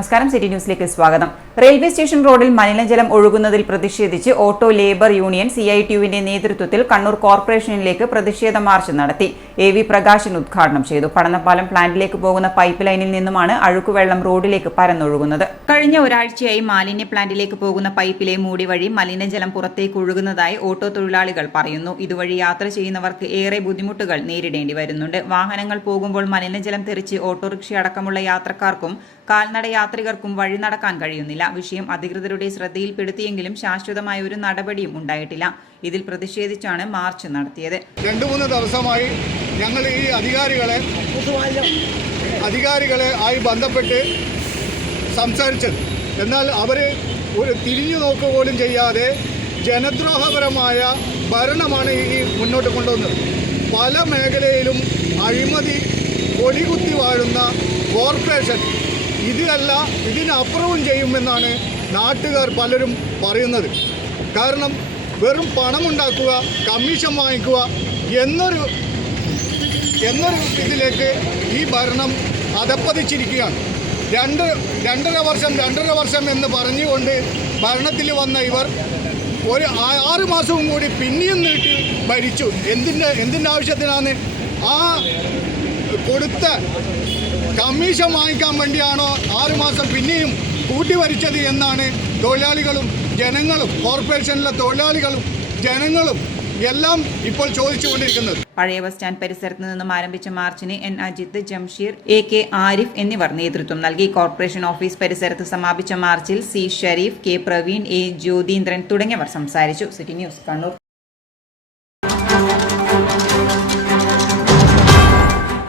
നമസ്കാരം, സിറ്റി ന്യൂസിലേക്ക് സ്വാഗതം. റെയിൽവേ സ്റ്റേഷൻ റോഡിൽ മലിനജലം ഒഴുകുന്നതിൽ പ്രതിഷേധിച്ച് ഓട്ടോ ലേബർ യൂണിയൻ CITUവിന്റെ നേതൃത്വത്തിൽ കണ്ണൂർ കോർപ്പറേഷനിലേക്ക് പ്രതിഷേധ മാർച്ച് നടത്തി. AV പ്രകാശൻ ഉദ്ഘാടനം ചെയ്തു. പടന്നപ്പാലം പ്ലാന്റിലേക്ക് പോകുന്ന പൈപ്പ് ലൈനിൽ നിന്നുമാണ് അഴുക്കുവെള്ളം റോഡിലേക്ക് പരന്നൊഴുകുന്നത്. കഴിഞ്ഞ ഒരാഴ്ചയായി മാലിന്യ പ്ലാന്റിലേക്ക് പോകുന്ന പൈപ്പിലെ മൂടി വഴി മലിനജലം പുറത്തേക്ക് ഒഴുകുന്നതായി ഓട്ടോ തൊഴിലാളികൾ പറയുന്നു. ഇതുവഴി യാത്ര ചെയ്യുന്നവർക്ക് ഏറെ ബുദ്ധിമുട്ടുകൾ നേരിടേണ്ടി വരുന്നുണ്ട്. വാഹനങ്ങൾ പോകുമ്പോൾ മലിനജലം തെറിച്ച് ഓട്ടോറിക്ഷ അടക്കമുള്ള യാത്രക്കാർക്കും കാൽനട യാത്രികർക്കും വഴി നടക്കാൻ കഴിയുന്നില്ല. വിഷയം അധികൃതരുടെ ശ്രദ്ധയിൽപ്പെടുത്തിയെങ്കിലും ശാശ്വതമായ ഒരു നടപടിയും ഉണ്ടായിട്ടില്ല. ഇതിൽ പ്രതിഷേധിച്ചാണ് മാർച്ച് നടത്തിയത്. 2-3 ദിവസമായി ഞങ്ങൾ ഈ അധികാരികളെ ആയി ബന്ധപ്പെട്ട് സംസാരിച്ചത്. എന്നാൽ അവർ ഒരു തിരിഞ്ഞു നോക്കുക പോലും ചെയ്യാതെ ജനദ്രോഹപരമായ ഭരണമാണ് ഈ മുന്നോട്ട് കൊണ്ടുവന്നത്. പല മേഖലയിലും അഴിമതി കൊടികുത്തി വാഴുന്ന കോർപ്പറേഷൻ ഇതിനപ്പുറവും ചെയ്യുമെന്നാണ് നാട്ടുകാർ പലരും പറയുന്നത്. കാരണം വെറും പണമുണ്ടാക്കുക, കമ്മീഷൻ വാങ്ങിക്കുക എന്നൊരു ഇതിലേക്ക് ഈ ഭരണം അധപ്പതിച്ചിരിക്കുകയാണ്. 2.5 വർഷം എന്ന് പറഞ്ഞുകൊണ്ട് ഭരണത്തിൽ വന്ന ഇവർ ഒരു 6 മാസവും കൂടി പിന്നെയും നീട്ടി ഭരിച്ചു. എന്തിൻ്റെ ആവശ്യത്തിനാണ്? ആ കൊടുത്ത കമ്മീഷൻ വാങ്ങിക്കാൻ വേണ്ടിയാണോ 6 മാസം പിന്നെയും കൂട്ടിവരിച്ചത് എന്നാണ് തൊഴിലാളികളും ജനങ്ങളും, കോർപ്പറേഷനിലെ തൊഴിലാളികളും ജനങ്ങളും എല്ലാം ഇപ്പോൾ ചോദിച്ചുകൊണ്ടിരിക്കുന്നത്. പഴയ ബസ് സ്റ്റാൻഡ് പരിസരത്ത് നിന്നും ആരംഭിച്ച മാർച്ചിന് N. അജിത്ത്, ജംഷീർ, AK ആരിഫ് എന്നിവർ നേതൃത്വം നൽകി. കോർപ്പറേഷൻ ഓഫീസ് പരിസരത്ത് സമാപിച്ച മാർച്ചിൽ C. Sharif, K. Praveen, A. Jyothindran തുടങ്ങിയവർ സംസാരിച്ചു. City news, Kannur.